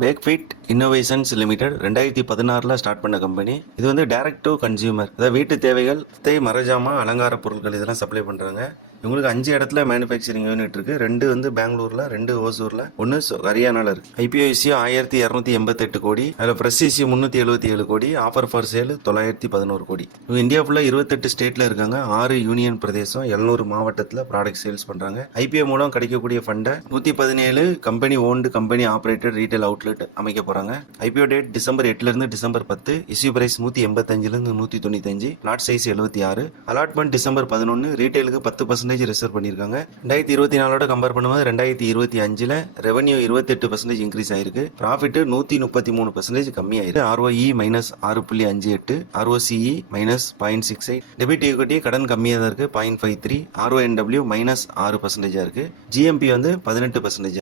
பேக்ஃபிட் innovations limited 2016 start பண்ண company. இது வந்து டைரக்ட் டு கன்சியூமர், அதாவது வீட்டு தேவைகள், மரஜாமா, அலங்கார பொருட்கள் இதெல்லாம் சப்ளை பண்ணுறாங்க. இவங்களுக்கு 5 இடத்துல மேனுஃபேக்சரிங் யூனிட் இருக்கு. 2 வந்து பெங்களூர்ல, 2 ஓசூர்ல, 1 ஹரியானால இருக்கு. ஐபிஓ இசியோ 1288 கோடி, அதில் ஃப்ரெஷ் இசியோ 377 கோடி, ஆஃபர் ஃபார் சேல் 911 கோடி. இவங்க இந்தியா ஃபுல்லாக 28 ஸ்டேட்ல இருக்காங்க. 6 யூனியன் பிரதேசம், 700 மாவட்டத்தில் ப்ராடக்ட் சேல்ஸ் பண்றாங்க. ஐபிஓ மூலம் கிடைக்கக்கூடிய ஃபண்டை 117 company owned, company operated retail outlet அமைக்க போறாங்க. ஐபிஓ டேட் டிசம்பர் 8ல இருந்து டிசம்பர் 10. இஷ்யூ பிரைஸ் 185ல இருந்து 195. Plot size 76. Allotment December 11. ரீட்டைலுக்கு 10% ரிசர்வ் பண்ணியிருக்காங்க. 2024 கம்பேர் பண்ணும்போது 2025ல ரெவன்யூ 28% இன்க்ரீஸ் ஆயிருக்கு. ப்ராஃபிட் 133% கம்மி ஆயிருக்கு. ROE -6.58, ROCE -0.68. டெபிட் ஈக்விட்டி கடன் கம்மியாக தான் இருக்கு, 0.53. RONW -6% இருக்கு. GMP வந்து 18%.